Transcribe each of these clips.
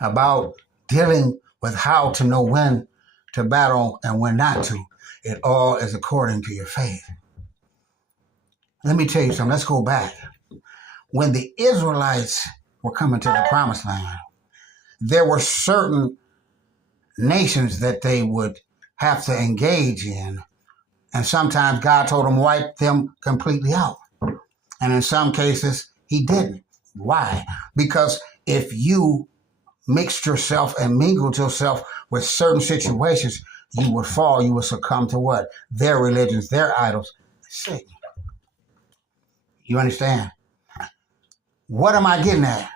about dealing with how to know when to battle and when not to. It all is according to your faith. Let me tell you something. Let's go back. When the Israelites were coming to the promised land, there were certain nations that they would have to engage in. And sometimes God told them wipe them completely out. And in some cases, he didn't. Why? Because if you mixed yourself and mingled yourself with certain situations, you would fall. You would succumb to what? Their religions, their idols, Satan. You understand? What am I getting at?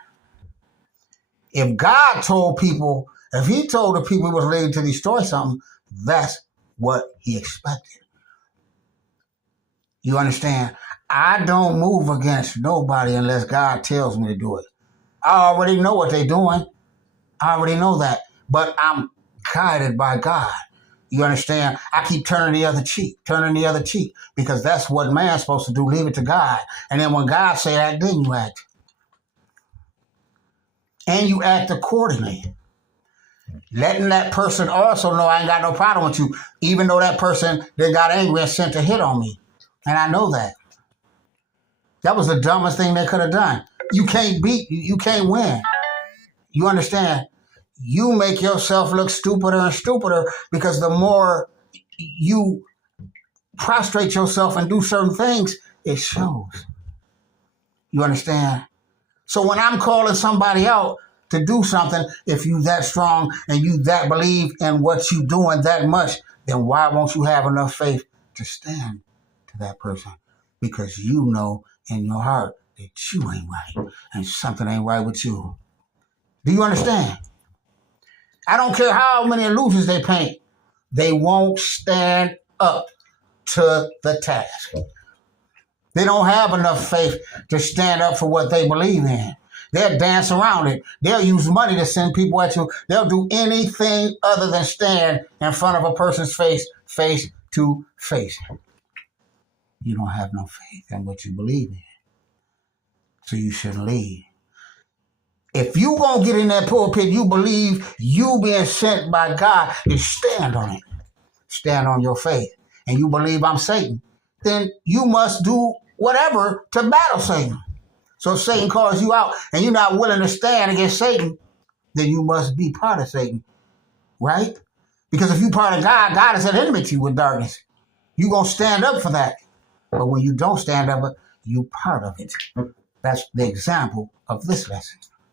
If God told people, if he told the people he was ready to destroy something, that's what he expected. You understand? I don't move against nobody unless God tells me to do it. I already know what they're doing. I already know that. But I'm guided by God. You understand? I keep turning the other cheek, because that's what man's supposed to do. Leave it to God. And then when God say act, then you act. And you act accordingly. Letting that person also know I ain't got no problem with you, even though that person that got angry and sent a hit on me. And I know that. That was the dumbest thing they could have done. You can't win. You understand? You make yourself look stupider and stupider because the more you prostrate yourself and do certain things, it shows. You understand? So when I'm calling somebody out to do something, if you that strong and you that believe in what you doing that much, then why won't you have enough faith to stand to that person? Because you know in your heart that you ain't right and something ain't right with you. Do you understand? I don't care how many illusions they paint. They won't stand up to the task. They don't have enough faith to stand up for what they believe in. They'll dance around it. They'll use money to send people at you. They'll do anything other than stand in front of a person's face to face. You don't have no faith in what you believe in. So you shouldn't lead. If you gonna get in that pulpit, you believe you being sent by God, you stand on it. Stand on your faith. And you believe I'm Satan, then you must do whatever to battle Satan. So if Satan calls you out and you're not willing to stand against Satan, then you must be part of Satan, right? Because if you're part of God, God is at enmity with darkness. You're going to stand up for that. But when you don't stand up, you're part of it. That's the example of this lesson.